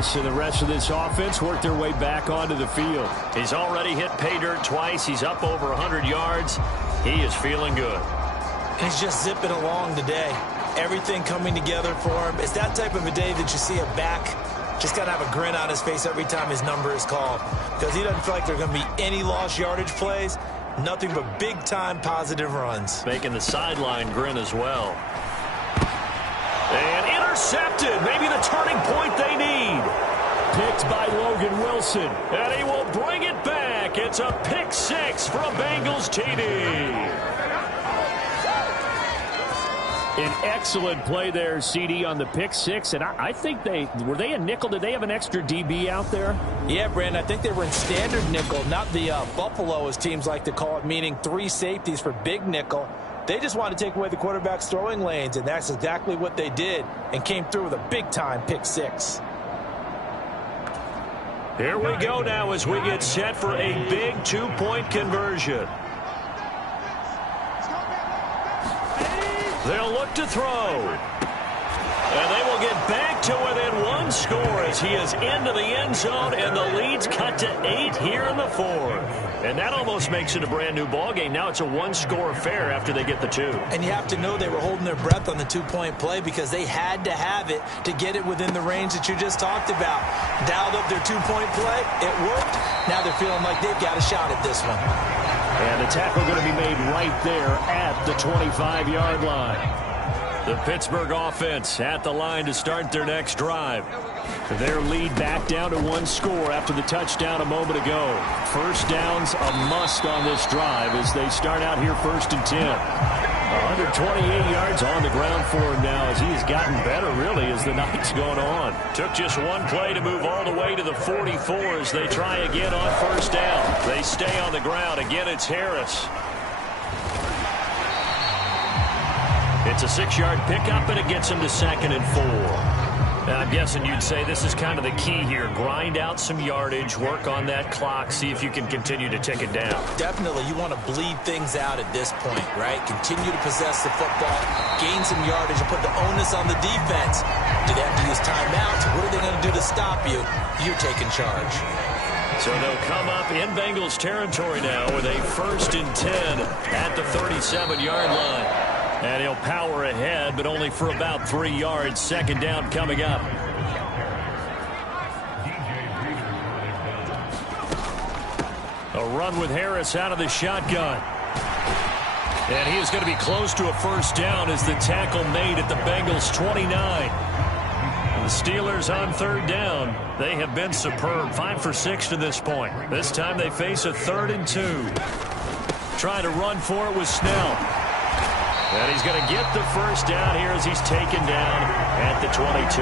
Harris and the rest of this offense work their way back onto the field. He's already hit pay dirt twice. He's up over 100 yards. He is feeling good. He's just zipping along today. Everything coming together for him. It's that type of a day that you see a back just got to have a grin on his face every time his number is called, because he doesn't feel like there are going to be any lost yardage plays. Nothing but big-time positive runs. Making the sideline grin as well. And intercepted. Maybe the turning point they need. Picked by Logan Wilson. And he will bring it back. It's a pick six for a Bengals TD. An excellent play there, CD, on the pick six. And I think were they a nickel? Did they have an extra DB out there? Yeah, Brandon, I think they were in standard nickel, not the Buffalo, as teams like to call it, meaning 3 safeties for big nickel. They just wanted to take away the quarterback's throwing lanes, and that's exactly what they did, and came through with a big-time pick six. Here we go now as we get set for a big 2-point conversion. They'll look to throw. And they will get back to within 1 score as he is into the end zone, and the lead's cut to 8 here in the 4th. And that almost makes it a brand-new ballgame. Now it's a 1-score affair after they get the 2. And you have to know they were holding their breath on the 2-point play because they had to have it to get it within the range that you just talked about. Dialed up their 2-point play. It worked. Now they're feeling like they've got a shot at this one. And the tackle going to be made right there at the 25-yard line. The Pittsburgh offense at the line to start their next drive. Their lead back down to 1 score after the touchdown a moment ago. First down's a must on this drive as they start out here 1st and 10. 128 yards on the ground for him now as he has gotten better, really, as the night's gone on. Took just 1 play to move all the way to the 44 as they try again on 1st down. They stay on the ground. Again, it's Harris. It's a 6-yard pickup, and it gets him to 2nd and 4. Now, I'm guessing you'd say this is kind of the key here. Grind out some yardage, work on that clock, see if you can continue to tick it down. Definitely. You want to bleed things out at this point, right? Continue to possess the football, gain some yardage, and put the onus on the defense. Do they have to use timeouts? What are they going to do to stop you? You're taking charge. So they'll come up in Bengals territory now with a 1st and 10 at the 37-yard line. And he'll power ahead, but only for about 3 yards. 2nd down coming up. A run with Harris out of the shotgun. And he is going to be close to a 1st down as the tackle made at the Bengals 29. The Steelers on 3rd down. They have been superb. 5 for 6 to this point. This time they face a 3rd and 2. Trying to run for it with Snell. And he's going to get the 1st down here as he's taken down at the 22.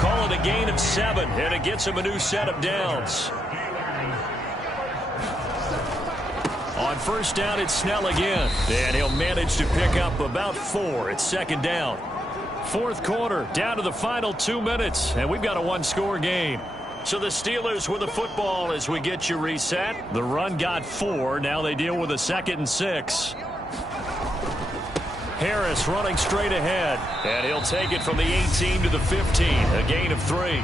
Call it a gain of 7, and it gets him a new set of downs. On 1st down, it's Snell again. And he'll manage to pick up about 4. It's 2nd down. 4th quarter, down to the final 2 minutes, and we've got a 1-score game. So the Steelers with the football as we get you reset. The run got 4. Now they deal with a 2nd and 6. Harris running straight ahead, and he'll take it from the 18 to the 15, a gain of 3.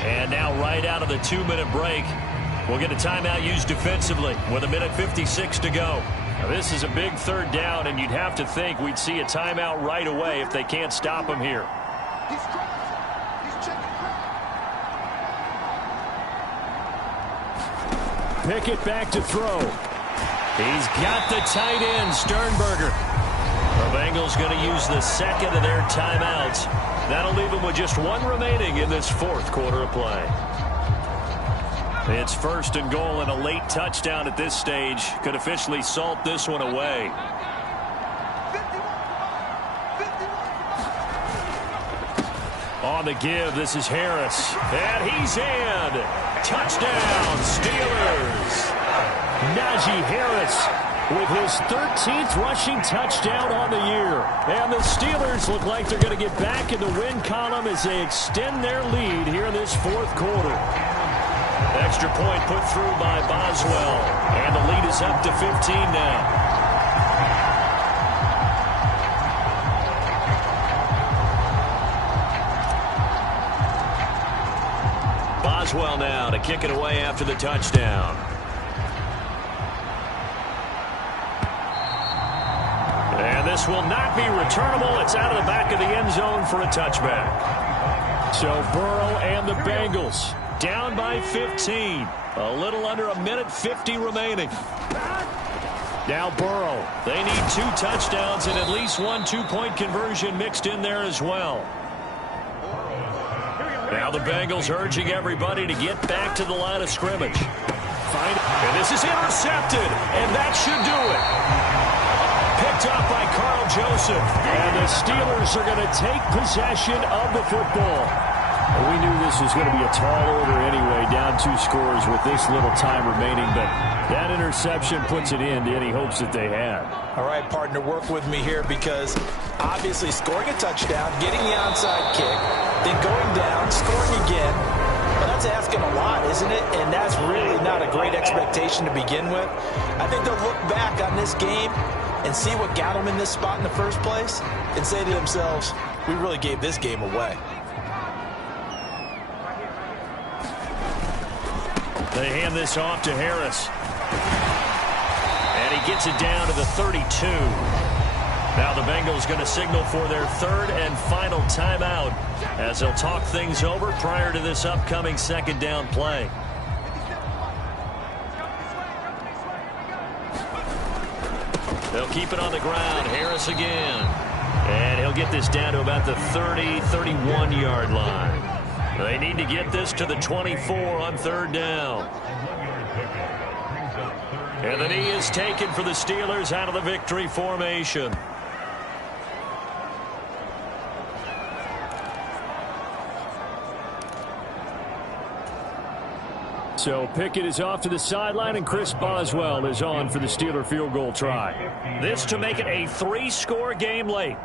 And now right out of the 2-minute break, we'll get a timeout used defensively with 1:56 to go. Now this is a big 3rd down, and you'd have to think we'd see a timeout right away if they can't stop him here. Pickett back to throw. He's got the tight end, Sternberger. The Bengals going to use the 2nd of their timeouts. That'll leave them with just 1 remaining in this 4th quarter of play. It's 1st and goal, and a late touchdown at this stage could officially salt this one away. On the give, this is Harris. And he's in. Touchdown, Steelers. Najee Harris with his 13th rushing touchdown on the year. And the Steelers look like they're going to get back in the win column as they extend their lead here in this 4th quarter. Extra point put through by Boswell. And the lead is up to 15 now. Boswell now to kick it away after the touchdown. And this will not be returnable. It's out of the back of the end zone for a touchback. So Burrow and the Bengals down by 15. A little under a minute 50 remaining. Now Burrow. They need 2 touchdowns and at least 1 two-point conversion mixed in there as well. Now the Bengals urging everybody to get back to the line of scrimmage. And this is intercepted, and that should do it. Picked up by Carl Joseph. And the Steelers are going to take possession of the football. We knew this was going to be a tall order anyway, down 2 scores with this little time remaining, but that interception puts it in to any hopes that they had. All right, partner, work with me here because obviously scoring a touchdown, getting the onside kick, then going down, scoring again, well, that's asking a lot, isn't it? And that's really not a great expectation to begin with. I think they'll look back on this game and see what got them in this spot in the first place and say to themselves, we really gave this game away. They hand this off to Harris. And he gets it down to the 32. Now the Bengals going to signal for their 3rd and final timeout as they'll talk things over prior to this upcoming 2nd down play. They'll keep it on the ground. Harris again. And he'll get this down to about the 30, 31-yard line. They need to get this to the 24 on 3rd down. And the knee is taken for the Steelers out of the victory formation. So Pickett is off to the sideline, and Chris Boswell is on for the Steeler field goal try. This to make it a 3-score game late.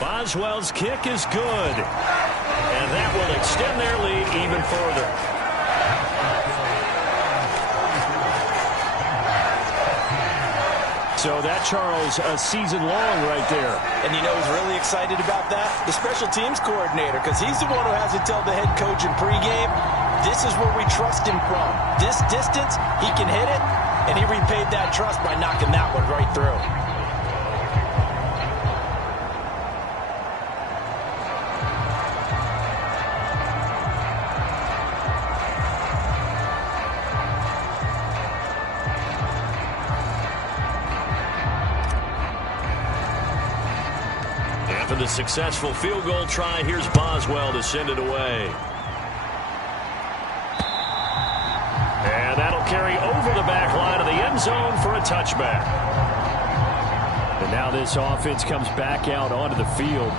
Boswell's kick is good. And that will extend their lead even further. So that, Charles, a season long right there. And you know who's really excited about that? The special teams coordinator, because he's the one who has to tell the head coach in pregame, this is where we trust him from. This distance, he can hit it, and he repaid that trust by knocking that one right through. After the successful field goal try, here's Boswell to send it away. And that'll carry over the back line of the end zone for a touchback. And now this offense comes back out onto the field.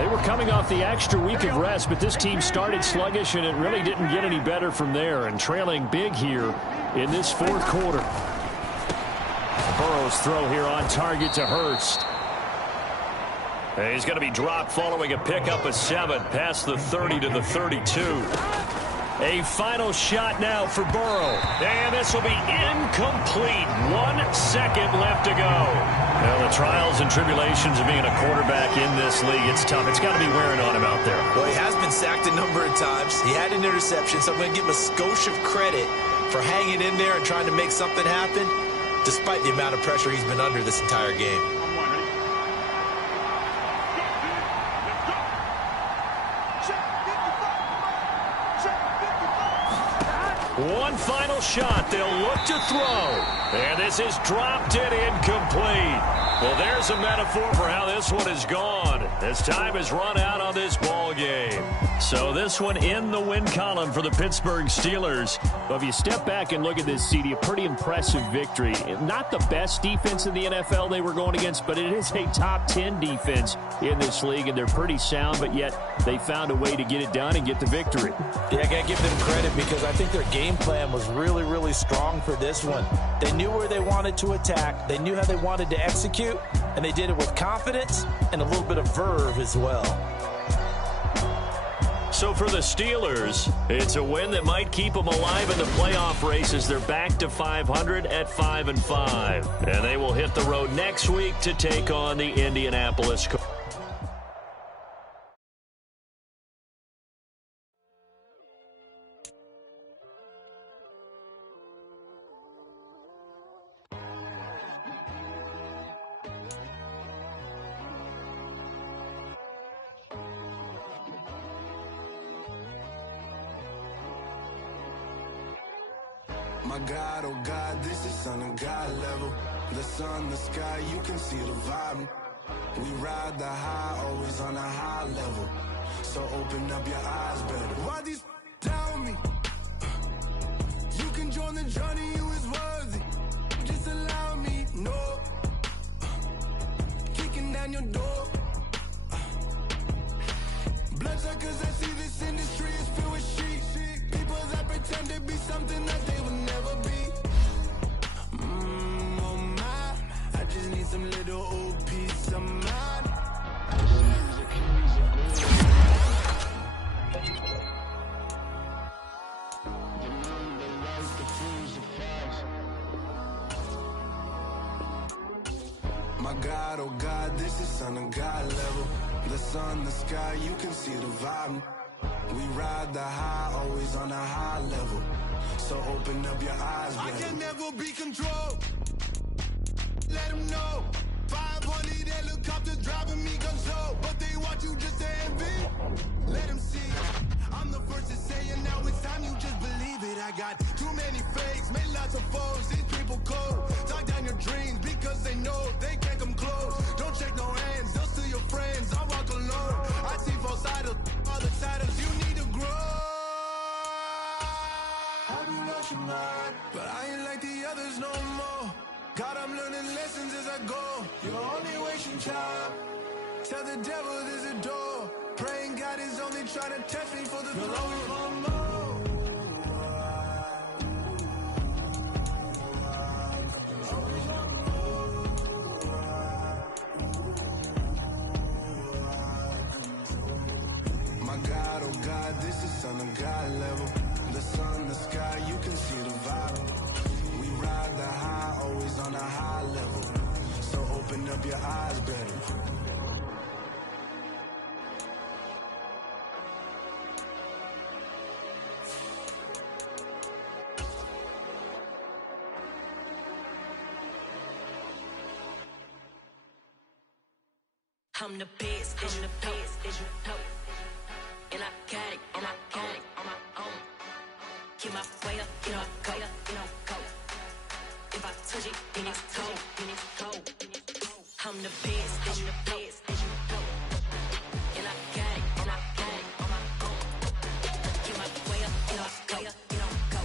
They were coming off the extra week of rest, but this team started sluggish, and it really didn't get any better from there, and trailing big here in this 4th quarter. Burrow's throw here on target to Hurst. He's going to be dropped following a pickup of 7 past the 30 to the 32. A final shot now for Burrow. And this will be incomplete. 1 second left to go. Well, the trials and tribulations of being a quarterback in this league, it's tough. It's got to be wearing on him out there. Well, he has been sacked a number of times. He had an interception, so I'm going to give him a skosh of credit for hanging in there and trying to make something happen, despite the amount of pressure he's been under this entire game. One final shot. They'll look to throw. And this is dropped and incomplete. Well, there's a metaphor for how this one is gone. As time has run out on this ball game. So this one in the win column for the Pittsburgh Steelers. But if you step back and look at this, CD, a pretty impressive victory. Not the best defense in the NFL they were going against, but it is a top 10 defense in this league, and they're pretty sound, but yet they found a way to get it done and get the victory. Yeah, I got to give them credit because I think their game game plan was really, really strong for this one. They knew where they wanted to attack. They knew how they wanted to execute, and they did it with confidence and a little bit of verve as well. So for the Steelers, it's a win that might keep them alive in the playoff race as they're back to 500 at 5-5. And they will hit the road next week to take on the Indianapolis Colts. My God, oh God, this is Son of God level. The sun, the sky, you can see the vibe. We ride the high, always on a high level. So open up your eyes better. Why these tell me? You can join the journey, you is worthy. Just allow me, no. Kicking down your door. Bloodsuckers, I see this industry is filled with sheep. People that pretend to be something that they will never be. Oh my, I just need some little old peace of mind. My God, oh God, this is Son of God level. The sun, the sky, you can see the vibe. We ride the high, always on a high level. So open up your eyes, baby. I can never be controlled. Let them know. 500 helicopters driving me gonzo. But they want you just to envy. Let them see. I'm the first to say it, now it's time you just believe it. I got too many fakes, made lots of foes. These people cold. Talk down your dreams because they know they can't come close. Don't shake no hands, they'll steal your friends. I walk alone. I see false idols, other titles. You need to grow. I've been rushing mine, but I ain't like the others no more. God, I'm learning lessons as I go. You're only wasting time. Tell the devil there's a door. Praying God is only trying to test me for the glory. My God, oh God, this is Son of God level. The sun, the sky, you can see the vibe. We ride the high, always on a high level. So open up your eyes better. I'm the best, I'm the best, as you know. And I got it, and I got it on my own. Get my way up, get up, go, go. If I touch it, then it's cold, then it's cold. I'm the best, I'm the best, as you know. And I got it, and I got it on my own. Get my way up, get up, go, go.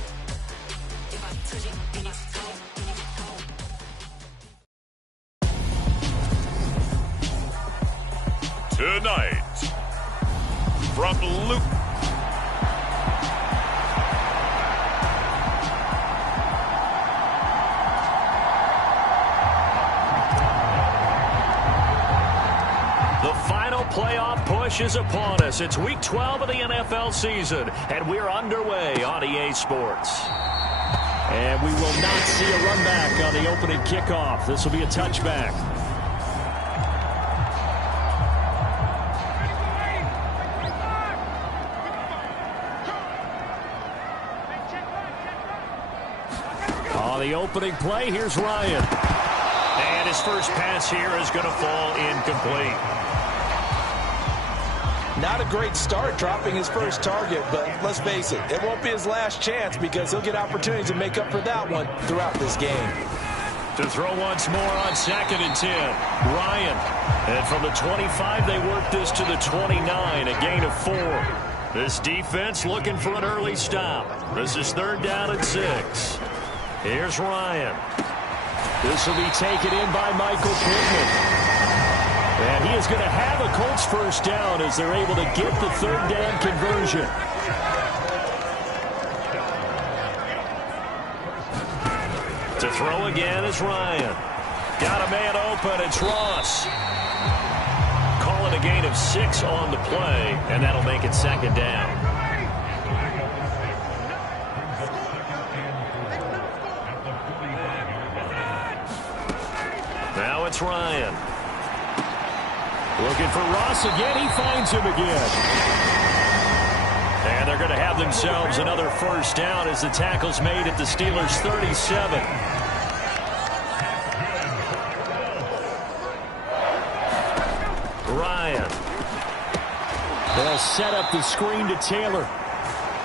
If I touch it, then it's cold, then it's cold. Tonight, from Luke. The final playoff push is upon us. It's week 12 of the NFL season, and we're underway on EA Sports. And we will not see a run back on the opening kickoff. This will be a touchback. On the opening play, here's Ryan. And his first pass here is going to fall incomplete. Not a great start dropping his first target, but let's face it, it won't be his last chance because he'll get opportunities to make up for that one throughout this game. To throw once more on 2nd and 10. Ryan. And from the 25, they work this to the 29, a gain of 4. This defense looking for an early stop. This is 3rd down and 6. Here's Ryan. This will be taken in by Michael Pittman. And he is going to have a Colts first down as they're able to get the 3rd down conversion. To throw again is Ryan. Got a man open. It's Ross. Call it a gain of 6 on the play, and that'll make it second down. Now it's Ryan. Looking for Ross again. He finds him again. And they're going to have themselves another first down as the tackle's made at the Steelers' 37. Ryan. They'll set up the screen to Taylor.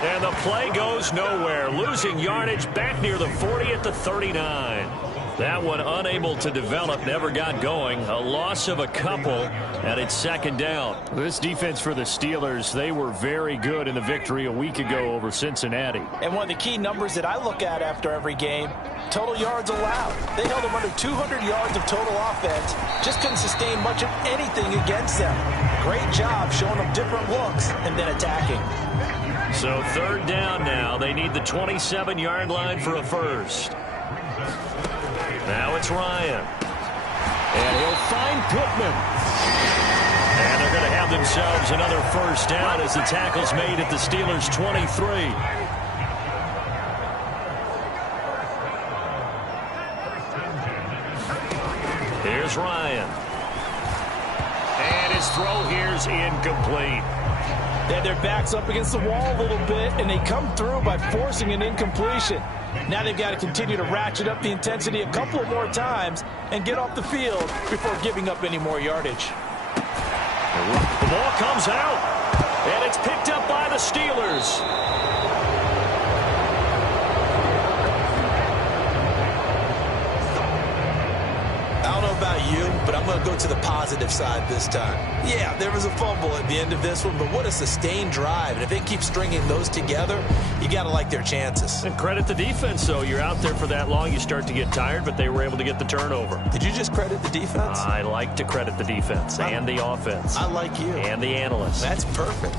And the play goes nowhere. Losing yardage back near the 40 at the 39. That one unable to develop, never got going. A loss of a couple, and it's second down. This defense for the Steelers, they were very good in the victory a week ago over Cincinnati. And one of the key numbers that I look at after every game, total yards allowed. They held them under 200 yards of total offense. Just couldn't sustain much of anything against them. Great job showing them different looks and then attacking. So third down now. They need the 27-yard line for a first. Now it's Ryan. And he'll find Pittman. And they're going to have themselves another first down as the tackle's made at the Steelers' 23. Here's Ryan. And his throw here's incomplete. They had their backs up against the wall a little bit, and they come through by forcing an incompletion. Now they've got to continue to ratchet up the intensity a couple of more times and get off the field before giving up any more yardage. The ball comes out, and it's picked up by the Steelers. I don't know about you, but I'm going to go to the positive side this time. Yeah, there was a fumble at the end of this one, but what a sustained drive. And if they keep stringing those together, you got to like their chances. And credit the defense, though. You're out there for that long, you start to get tired, but they were able to get the turnover. Did you just credit the defense? I like to credit the defense and the offense. I like you. And the analysts. That's perfect.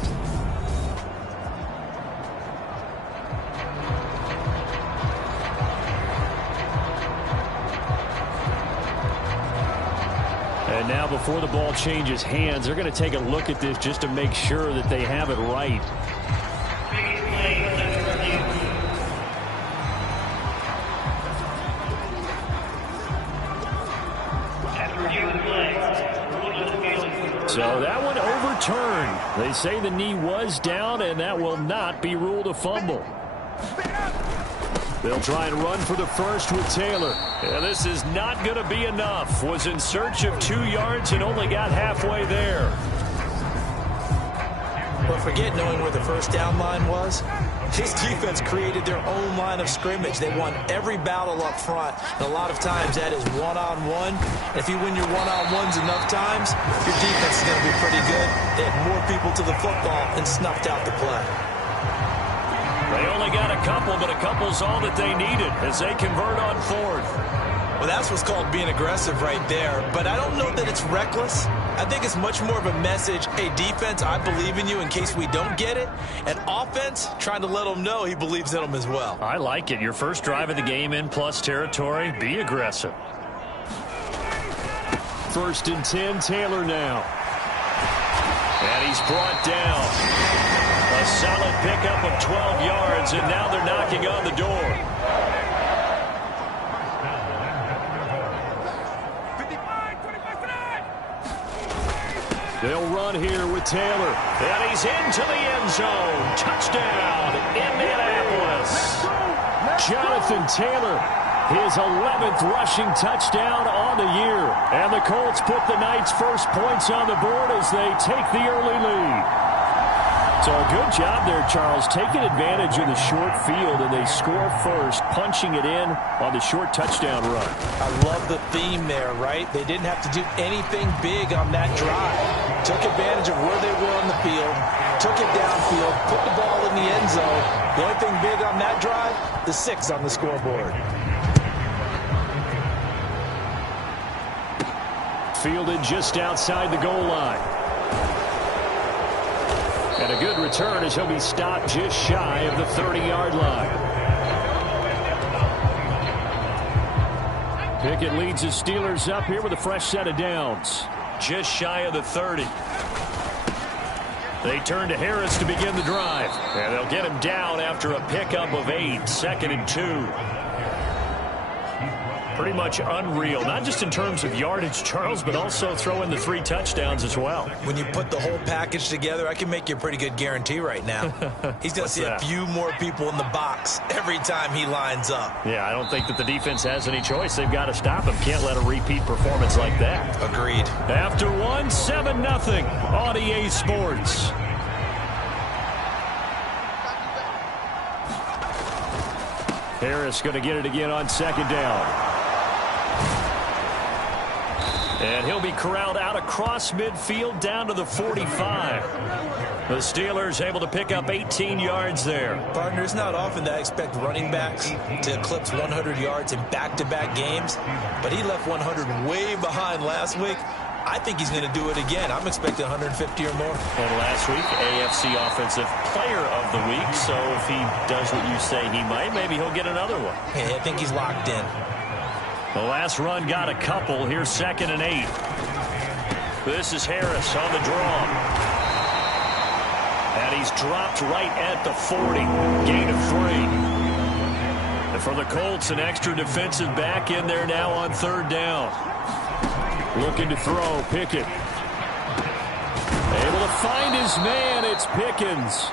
And now before the ball changes hands, they're going to take a look at this just to make sure that they have it right. So that one overturned. They say the knee was down, and that will not be ruled a fumble. They'll try and run for the first with Taylor. And this is not going to be enough. Was in search of 2 yards and only got halfway there. But forget knowing where the first down line was. This defense created their own line of scrimmage. They won every battle up front. And a lot of times that is one-on-one. If you win your one-on-ones enough times, your defense is going to be pretty good. They had more people to the football and snuffed out the play. They only got a couple, but a couple's all that they needed as they convert on fourth. Well, that's what's called being aggressive right there. But I don't know that it's reckless. I think it's much more of a message, hey, defense, I believe in you in case we don't get it. And offense, trying to let them know he believes in them as well. I like it. Your first drive of the game in plus territory, be aggressive. 1st and 10, Taylor now. And he's brought down. A solid pickup of 12 yards, and now they're knocking on the door. They'll run here with Taylor. And he's into the end zone. Touchdown, Indianapolis. Jonathan Taylor, his 11th rushing touchdown on the year. And the Colts put the Knights' first points on the board as they take the early lead. So a good job there, Charles, taking advantage of the short field, and they score first, punching it in on the short touchdown run. I love the theme there, right? They didn't have to do anything big on that drive. Took advantage of where they were on the field, took it downfield, put the ball in the end zone. The only thing big on that drive, the 6 on the scoreboard. Fielded just outside the goal line. And a good return as he'll be stopped just shy of the 30-yard line. Pickett leads the Steelers up here with a fresh set of downs. Just shy of the 30. They turn to Harris to begin the drive. And they'll get him down after a pickup of 8. 2nd and 2. Pretty much unreal, not just in terms of yardage, Charles, but also throw in the 3 touchdowns as well. When you put the whole package together, I can make you a pretty good guarantee right now. He's going to see a few more people in the box every time he lines up. Yeah, I don't think that the defense has any choice. They've got to stop him. Can't let a repeat performance like that. Agreed. After 1, 7-0 on EA Sports. Harris going to get it again on 2nd down. And he'll be corralled out across midfield down to the 45. The Steelers able to pick up 18 yards there. Partner, it's not often that I expect running backs to eclipse 100 yards in back-to-back games, but he left 100 way behind last week. I think he's going to do it again. I'm expecting 150 or more. And last week, AFC Offensive Player of the Week. So if he does what you say he might, maybe he'll get another one. Yeah, I think he's locked in. The last run got a couple. Here's 2nd and 8. This is Harris on the draw. And he's dropped right at the 40. Gain of 3. And for the Colts, an extra defensive back in there now on 3rd down. Looking to throw, Pickett. Able to find his man, it's Pickens.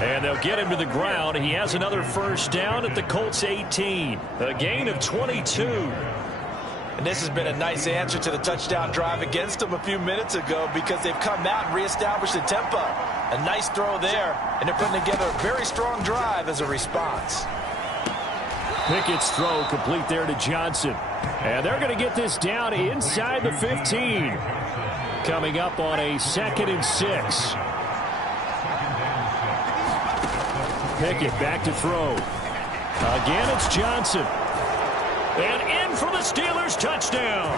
And they'll get him to the ground. He has another 1st down at the Colts 18. A gain of 22. And this has been a nice answer to the touchdown drive against them a few minutes ago because they've come out and reestablished the tempo. A nice throw there, and they're putting together a very strong drive as a response. Pickett's throw complete there to Johnson. And they're going to get this down inside the 15. Coming up on a 2nd and 6. Pickett back to throw. Again, it's Johnson. And in for the Steelers touchdown.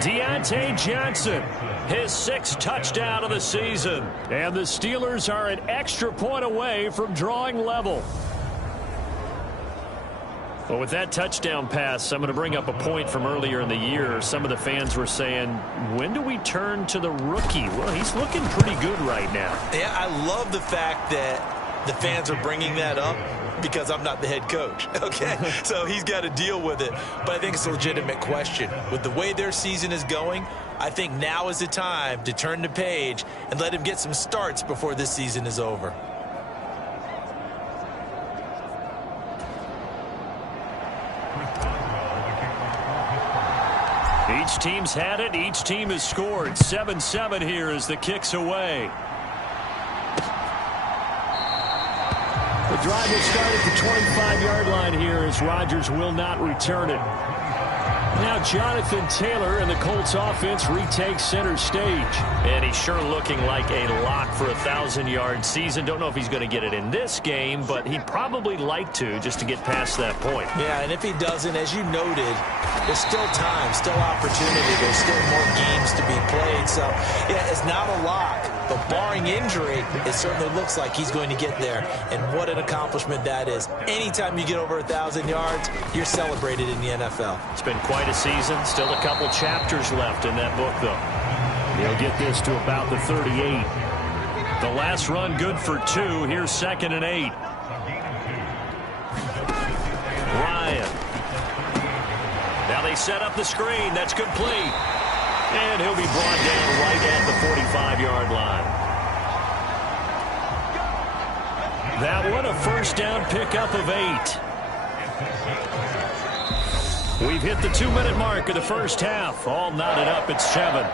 Deontay Johnson, his 6th touchdown of the season. And the Steelers are an extra point away from drawing level. Well, with that touchdown pass, I'm going to bring up a point from earlier in the year. Some of the fans were saying, when do we turn to the rookie? Well, he's looking pretty good right now. Yeah, I love the fact that the fans are bringing that up because I'm not the head coach, okay? So he's got to deal with it. But I think it's a legitimate question. With the way their season is going, I think now is the time to turn the page and let him get some starts before this season is over. Each team's had it. Each team has scored. 7-7 here as the kick's away. The drive will start at the 25-yard line here as Rodgers will not return it. Now Jonathan Taylor and the Colts offense retakes center stage. And he's sure looking like a lock for a 1,000-yard season. Don't know if he's going to get it in this game, but he'd probably like to just to get past that point. Yeah, and if he doesn't, as you noted, there's still time, still opportunity. There's still more games to be played. So, yeah, it's not a lock. But barring injury, it certainly looks like he's going to get there. And what an accomplishment that is. Anytime you get over 1,000 yards, you're celebrated in the NFL. It's been quite a season. Still a couple chapters left in that book, though. He'll get this to about the 38. The last run good for 2. Here's 2nd and 8. Ryan. Now they set up the screen. That's complete. And he'll be brought down right at the 45-yard line. That one, a 1st down pickup of 8. We've hit the 2-minute mark of the first half. All knotted up at 7.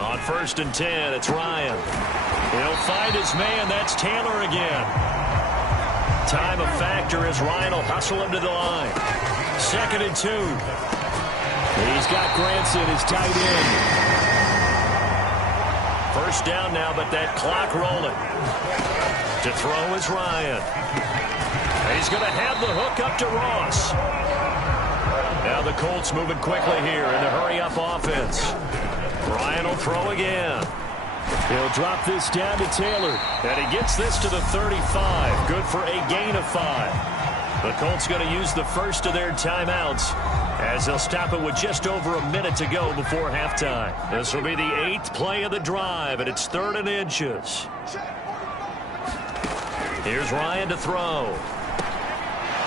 On 1st and 10, it's Ryan. He'll find his man. That's Taylor again. Time a factor as Ryan will hustle him to the line. 2nd and 2. He's got Granson, his tight end. 1st down now, but that clock rolling. To throw is Ryan. He's going to have the hook up to Ross. Now the Colts moving quickly here in the hurry-up offense. Ryan will throw again. He'll drop this down to Taylor. And he gets this to the 35. Good for a gain of 5. The Colts going to use the first of their timeouts as they'll stop it with just over a minute to go before halftime. This will be the 8th play of the drive, and it's 3rd and inches. Here's Ryan to throw.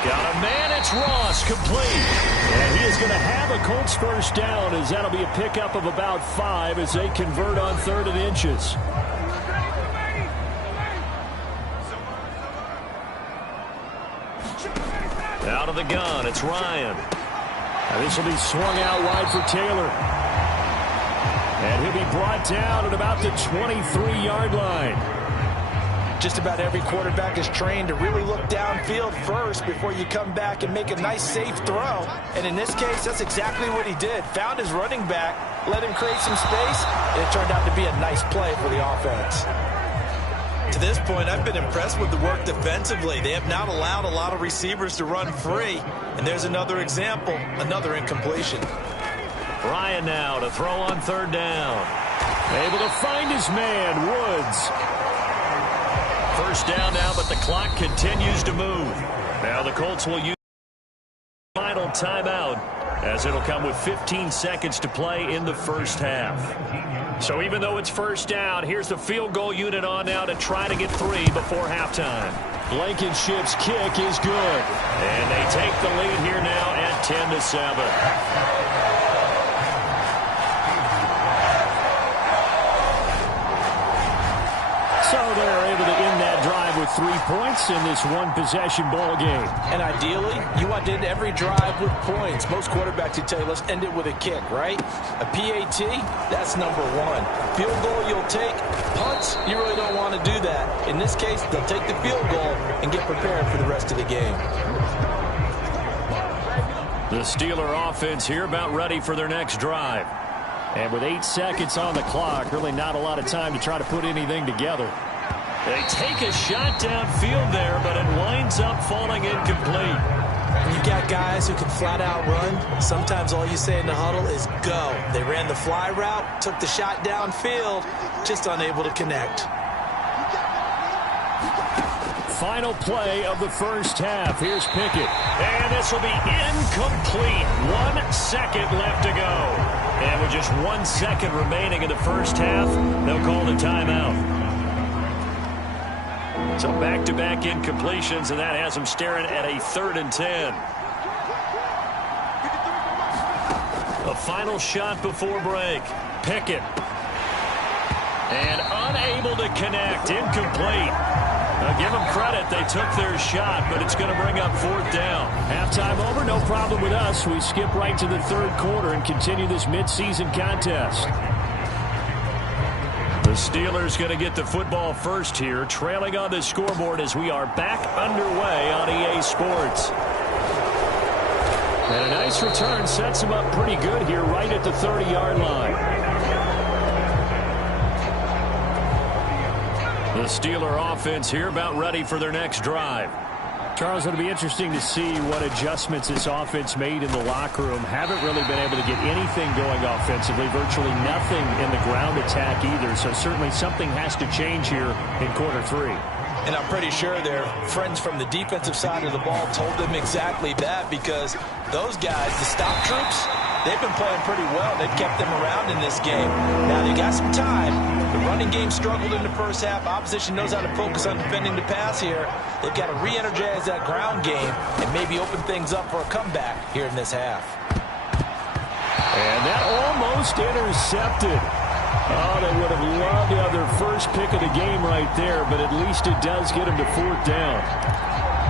Got a man, it's Ross, complete. And he is going to have a Colts first down, as that'll be a pickup of about 5 as they convert on 3rd and inches. Out of the gun, it's Ryan. And this will be swung out wide for Taylor. And he'll be brought down at about the 23-yard line. Just about every quarterback is trained to really look downfield first before you come back and make a nice, safe throw. And in this case, that's exactly what he did. Found his running back, let him create some space, and it turned out to be a nice play for the offense. To this point, I've been impressed with the work defensively. They have not allowed a lot of receivers to run free. And there's another example, another incompletion. Ryan now to throw on 3rd down. Able to find his man, Woods. First down now, but the clock continues to move. Now the Colts will use the final timeout, as it'll come with 15 seconds to play in the first half. So even though it's first down, here's the field goal unit on now to try to get 3 before halftime. Blankenship's kick is good. And they take the lead here now at 10-7. So they're able to end that drive with 3 points in this one-possession ball game. And ideally, you want to end every drive with points. Most quarterbacks would tell you, let's end it with a kick, right? A PAT, that's number 1. Field goal you'll take. Punts, you really don't want to do that. In this case, they'll take the field goal and get prepared for the rest of the game. The Steeler offense here about ready for their next drive. And with 8 seconds on the clock, really not a lot of time to try to put anything together. They take a shot downfield there, but it winds up falling incomplete. You've got guys who can flat out run. Sometimes all you say in the huddle is go. They ran the fly route, took the shot downfield, just unable to connect. Final play of the first half. Here's Pickett. And this will be incomplete. 1 second left to go. And with just 1 second remaining in the first half, they'll call the timeout. So back-to-back incompletions, and that has them staring at a 3rd and 10. A final shot before break. Pickett. And unable to connect. Incomplete. Now give them credit. They took their shot, but it's going to bring up 4th down. Halftime over, no problem with us. We skip right to the 3rd quarter and continue this midseason contest. The Steelers going to get the football first here, trailing on the scoreboard as we are back underway on EA Sports. And a nice return sets them up pretty good here right at the 30-yard line. The Steeler offense here about ready for their next drive. Charles, it'll be interesting to see what adjustments this offense made in the locker room. Haven't really been able to get anything going offensively, virtually nothing in the ground attack either. So certainly something has to change here in quarter 3. And I'm pretty sure their friends from the defensive side of the ball told them exactly that, because those guys, the stop troops, they've been playing pretty well. They've kept them around in this game. Now, they got some time. The running game struggled in the first half. Opposition knows how to focus on defending the pass here. They've got to re-energize that ground game and maybe open things up for a comeback here in this half. And that almost intercepted. Oh, they would have loved to have their first pick of the game right there, but at least it does get them to 4th down.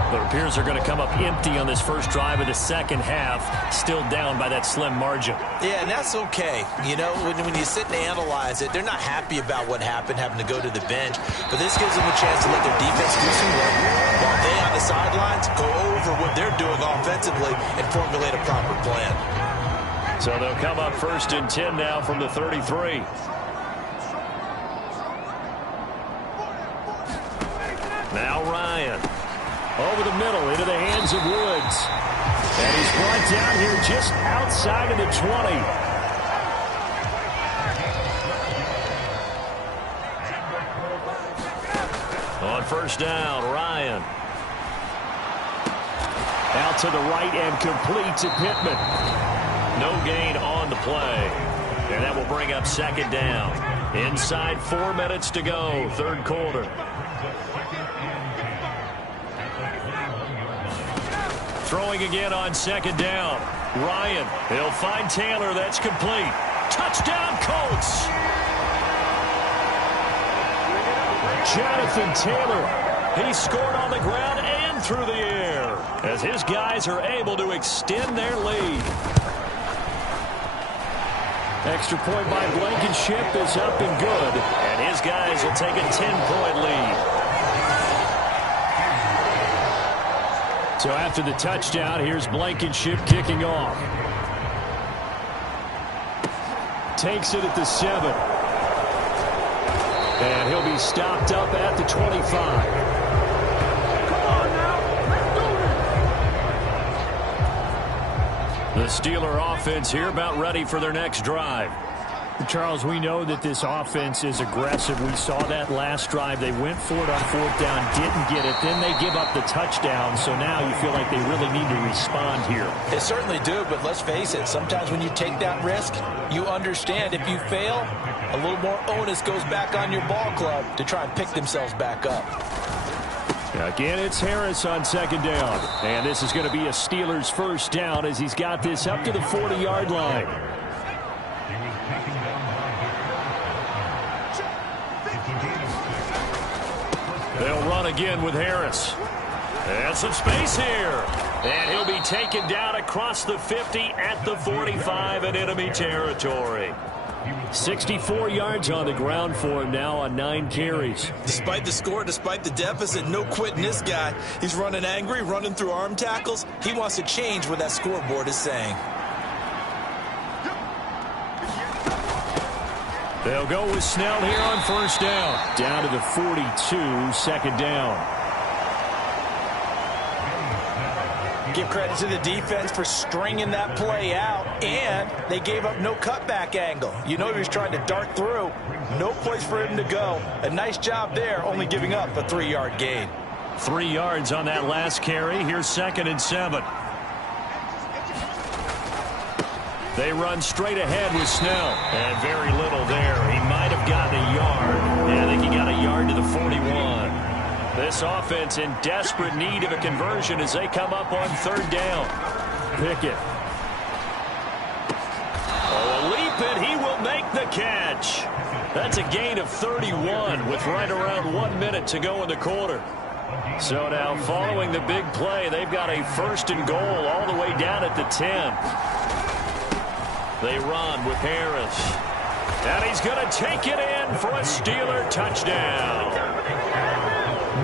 But it appears they're going to come up empty on this first drive of the second half, still down by that slim margin. Yeah, and that's okay. You know, when you sit and analyze it, they're not happy about what happened, having to go to the bench. But this gives them a chance to let their defense do some work, while they on the sidelines go over what they're doing offensively and formulate a proper plan. So they'll come up 1st and 10 now from the 33. Now Ryan. Over the middle, into the hands of Woods. And he's brought down here just outside of the 20. On first down, Ryan. Out to the right and complete to Pittman. No gain on the play. And that will bring up second down. Inside 4 minutes to go, third quarter. Throwing again on second down. Ryan, he'll find Taylor. That's complete. Touchdown, Colts. Jonathan Taylor, he scored on the ground and through the air as his guys are able to extend their lead. Extra point by Blankenship is up and good, and his guys will take a 10-point lead. So after the touchdown, here's Blankenship kicking off. Takes it at the 7. And he'll be stopped up at the 25. Come on now, let's do it. The Steeler offense here about ready for their next drive. Charles, we know that this offense is aggressive. We saw that last drive. They went for it on fourth down, didn't get it. Then they give up the touchdown. So now you feel like they really need to respond here. They certainly do, but let's face it. Sometimes when you take that risk, you understand if you fail, a little more onus goes back on your ball club to try and pick themselves back up. Again, it's Harris on second down. And this is going to be a Steelers first down as he's got this up to the 40-yard line. They'll run again with Harris. And some space here. And he'll be taken down across the 50 at the 45 in enemy territory. 64 yards on the ground for him now on 9 carries. Despite the score, despite the deficit, no quitting this guy. He's running angry, running through arm tackles. He wants to change what that scoreboard is saying. They'll go with Snell here on first down. Down to the 42, second down. Give credit to the defense for stringing that play out, and they gave up no cutback angle. You know he was trying to dart through. No place for him to go. A nice job there, only giving up a 3-yard gain. 3 yards on that last carry. Here's 2nd and 7. They run straight ahead with Snell. And very little there. He might have gotten a yard. Yeah, I think he got a yard to the 41. This offense in desperate need of a conversion as they come up on third down. Pickett. Oh, a leap, and he will make the catch. That's a gain of 31 with right around 1 minute to go in the quarter. So now following the big play, they've got a first and goal all the way down at the 10. They run with Harris. And he's going to take it in for a Steeler touchdown.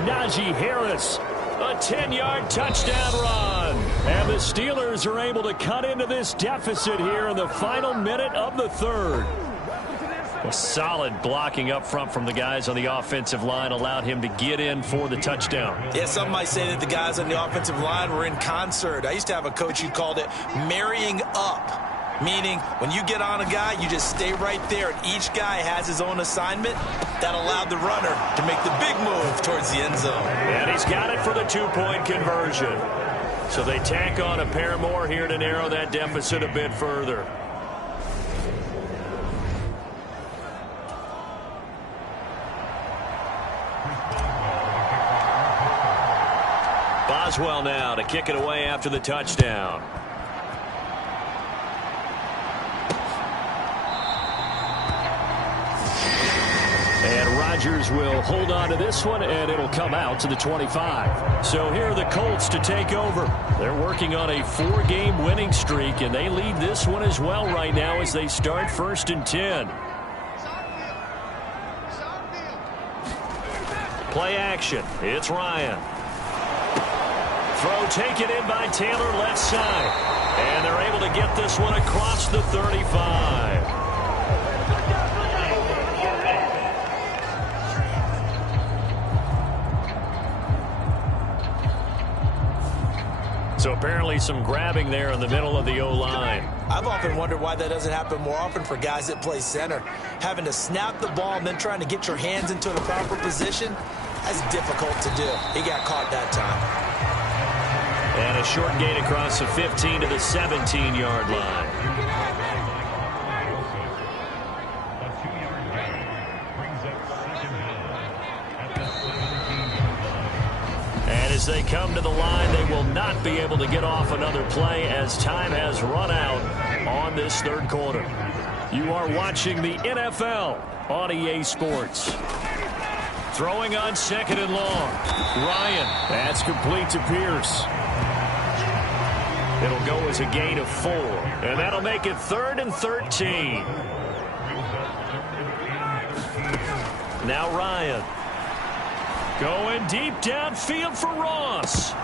Najee Harris, a 10-yard touchdown run. And the Steelers are able to cut into this deficit here in the final minute of the third. A solid blocking up front from the guys on the offensive line allowed him to get in for the touchdown. Yeah, some might say that the guys on the offensive line were in concert. I used to have a coach who called it marrying up. Meaning, when you get on a guy, you just stay right there, and each guy has his own assignment. That allowed the runner to make the big move towards the end zone. And he's got it for the 2-point conversion. So they tack on a pair more here to narrow that deficit a bit further. Boswell now to kick it away after the touchdown. And Rodgers will hold on to this one, and it'll come out to the 25. So here are the Colts to take over. They're working on a 4-game winning streak, and they lead this one as well right now as they start 1st and 10. Play action. It's Ryan. Throw taken in by Taylor left side. And they're able to get this one across the 35. So apparently some grabbing there in the middle of the O-line. I've often wondered why that doesn't happen more often for guys that play center. Having to snap the ball and then trying to get your hands into the proper position, that's difficult to do. He got caught that time. And a short gain across the 15 to the 17-yard line. And as they come to the line, they will not be able to get off another play as time has run out on this third quarter. You are watching the NFL on EA Sports. Throwing on second and long. Ryan. That's complete to Pierce. It'll go as a gain of 4. And that'll make it 3rd and 13. Now Ryan. Going deep downfield for Ross.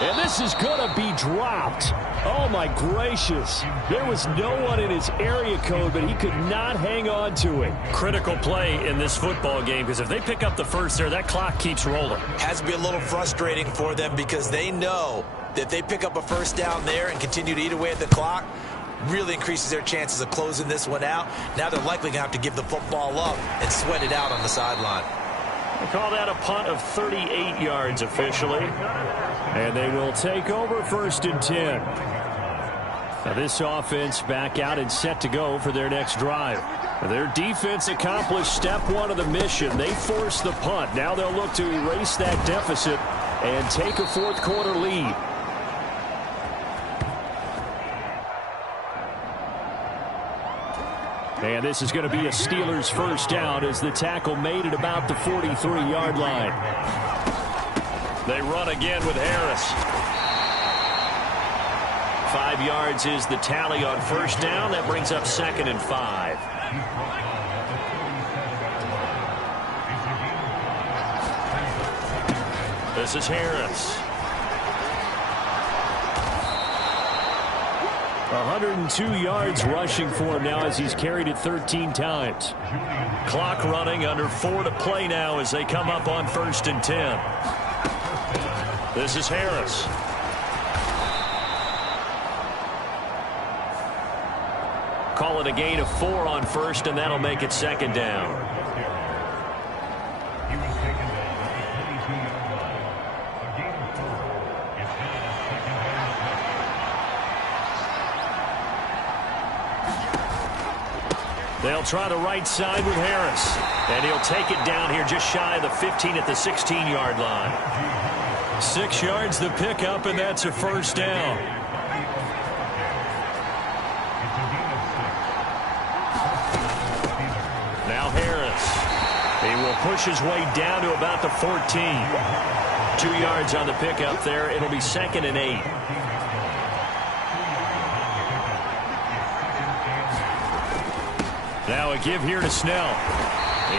And this is going to be dropped. Oh, my gracious. There was no one in his area code, but he could not hang on to it. Critical play in this football game, because if they pick up the first there, that clock keeps rolling. Has to be a little frustrating for them because they know that they pick up a first down there and continue to eat away at the clock, really increases their chances of closing this one out. Now they're likely going to have to give the football up and sweat it out on the sideline. They call that a punt of 38 yards officially. And they will take over 1st and 10. Now this offense back out and set to go for their next drive. Their defense accomplished step 1 of the mission. They forced the punt. Now they'll look to erase that deficit and take a 4th quarter lead. And this is going to be a Steelers first down as the tackle made it about the 43-yard line. They run again with Harris. 5 yards is the tally on first down. That brings up 2nd and 5. This is Harris. 102 yards rushing for him now as he's carried it 13 times. Clock running, under 4 to play now as they come up on 1st and 10. This is Harris. Call it a gain of 4 on 1st, and that'll make it 2nd down. They'll try the right side with Harris. And he'll take it down here just shy of the 15 at the 16-yard line. 6 yards the pickup, and that's a first down. Now Harris. He will push his way down to about the 14. 2 yards on the pickup there. It'll be 2nd and 8. Now a give here to Snell.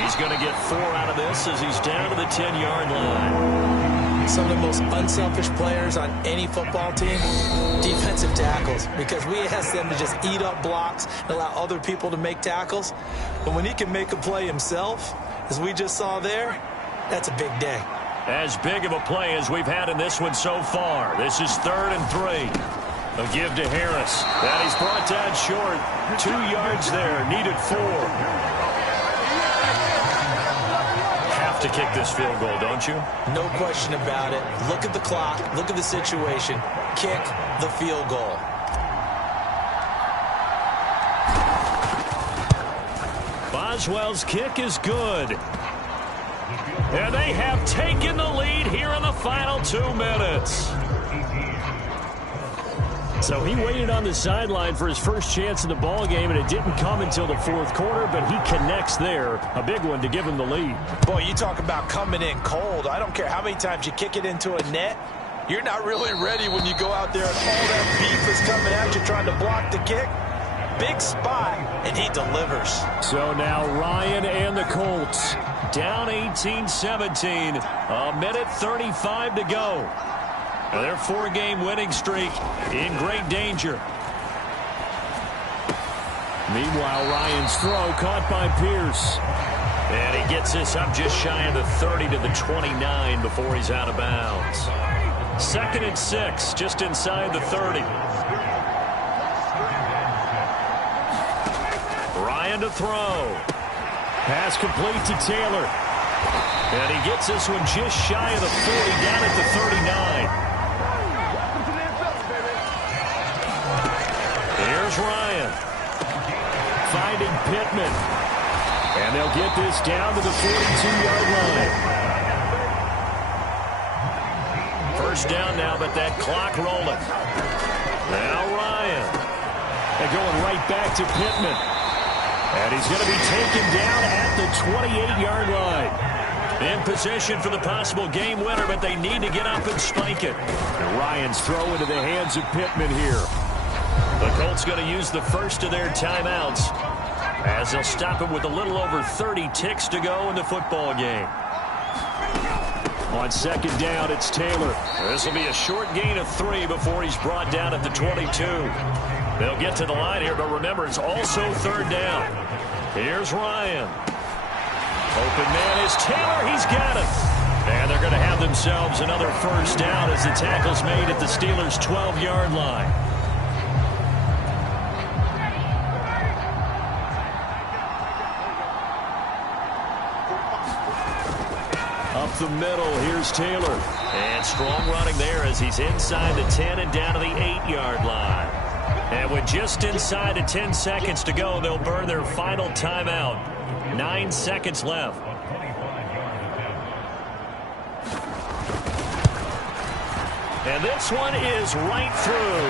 He's going to get 4 out of this as he's down to the 10-yard line. Some of the most unselfish players on any football team, defensive tackles, because we ask them to just eat up blocks and allow other people to make tackles. But when he can make a play himself, as we just saw there, that's a big day. As big of a play as we've had in this one so far. This is 3rd and 3. A give to Harris. That he's brought down short. 2 yards there. Needed 4. Have to kick this field goal, don't you? No question about it. Look at the clock. Look at the situation. Kick the field goal. Boswell's kick is good. And they have taken the lead here in the final 2 minutes. So he waited on the sideline for his first chance in the ball game, and it didn't come until the 4th quarter, but he connects there. A big one to give him the lead. Boy, you talk about coming in cold. I don't care how many times you kick it into a net. You're not really ready when you go out there and all that beef is coming at you trying to block the kick. Big spot, and he delivers. So now Ryan and the Colts down 18-17. A minute 35 to go. Their 4-game winning streak in great danger. Meanwhile, Ryan's throw caught by Pierce. And he gets this up just shy of the 30 to the 29 before he's out of bounds. 2nd and 6, just inside the 30. Ryan to throw. Pass complete to Taylor. And he gets this one just shy of the 40, down at the 39. Here's Ryan. Finding Pittman. And they'll get this down to the 42-yard line. First down now, but that clock rolling. Now Ryan. They're going right back to Pittman. And he's going to be taken down at the 28-yard line. In position for the possible game winner, but they need to get up and spike it. And Ryan's throw into the hands of Pittman here. The Colts going to use the first of their timeouts as they'll stop it with a little over 30 ticks to go in the football game. On 2nd down, it's Taylor. This will be a short gain of 3 before he's brought down at the 22. They'll get to the line here, but remember, it's also 3rd down. Here's Ryan. Open man is Taylor. He's got it. And they're going to have themselves another first down as the tackle's made at the Steelers' 12-yard line. Up the middle, here's Taylor. And strong running there as he's inside the 10 and down to the 8-yard line. And with just inside of 10 seconds to go, they'll burn their final timeout. 9 seconds left. And this one is right through.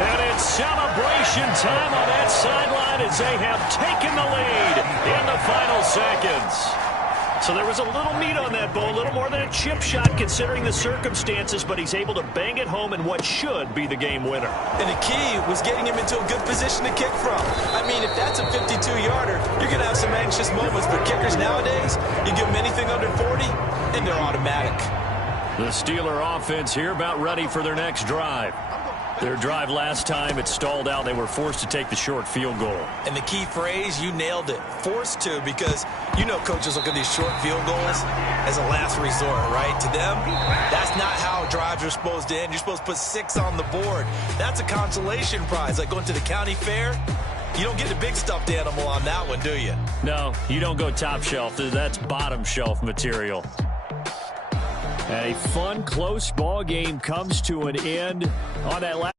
And it's celebration time on that sideline as they have taken the lead in the final seconds. So there was a little meat on that ball, a little more than a chip shot considering the circumstances, but he's able to bang it home in what should be the game winner. And the key was getting him into a good position to kick from. I mean, if that's a 52-yarder, you're going to have some anxious moments, but kickers nowadays, you give them anything under 40, and they're automatic. The Steeler offense here about ready for their next drive. Their drive last time, it stalled out. They were forced to take the short field goal. And the key phrase, you nailed it, forced to, because you know coaches look at these short field goals as a last resort, right? To them, that's not how drives are supposed to end. You're supposed to put 6 on the board. That's a consolation prize, like going to the county fair. You don't get the big stuffed animal on that one, do you? No, you don't go top shelf. That's bottom shelf material. And a fun, close ball game comes to an end on that last